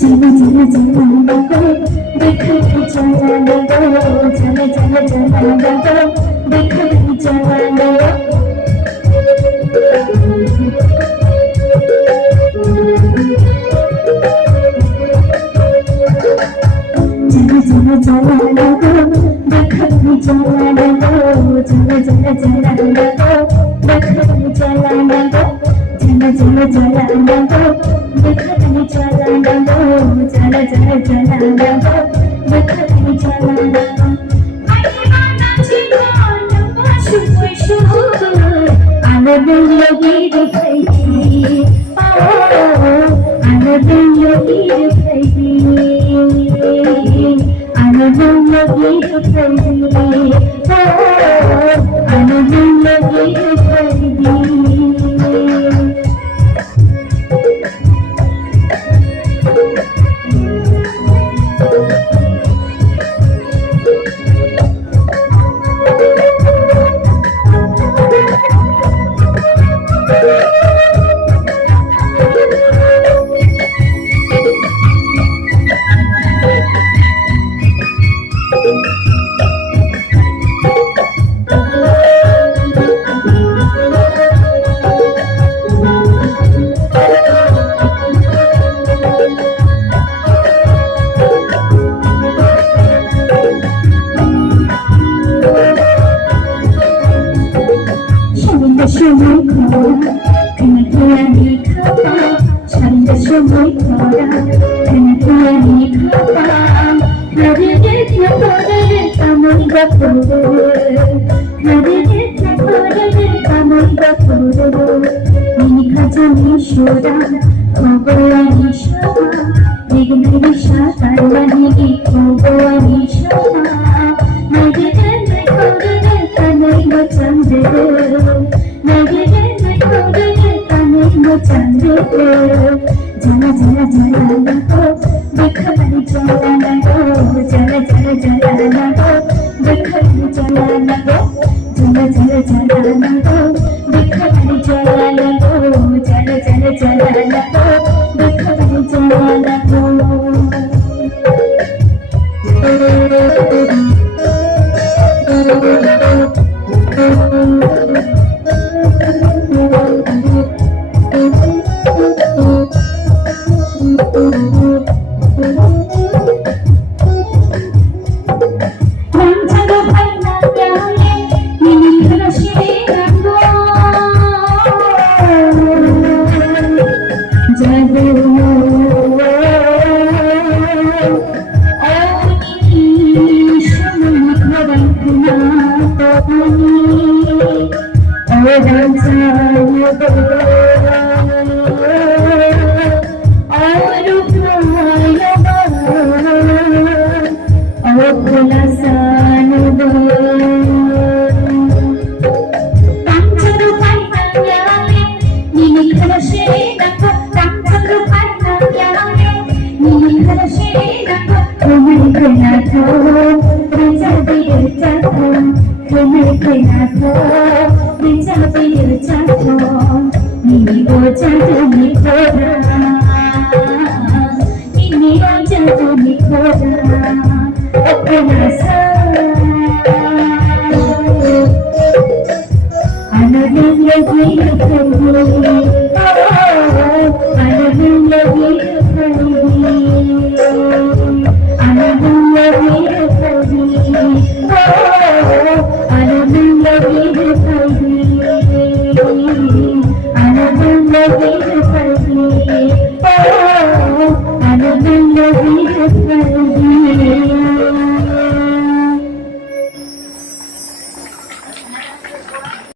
चला चला चला लगो देखो चला लगो चला चला चला लगो देखो चला लगो चला चला चला लगो देखो चला लगो चला चला चला लगो देखो चला लगो चला चला चला लगो देखो चला लगो चला चला चला लगो देखो चला लगो आनंद लगी दिखाई आनंद लगी दिखाई आनंद लगी दिखाई आनंद लगी दिखाई সময় খরা কেন আমি খাবা সারা সময় খরা কেন আমি খাবা ঘরে দেখে পড়ে কামন বাপরে ঘরে দেখে পড়ে কামন বাপরে নিখা জানি সোরা খবর আমি সবা নিগনি সাতার মানে খবর আমি সবা মেঘে দেখে পড়ে কানাই বাঁচান্দে जला जला जला लगो देखो चला लगो जला जला जला लगो देखो चला लगो जला जला जला लगो देखो चला लगो जला जला जला लगो देखो चला लगो I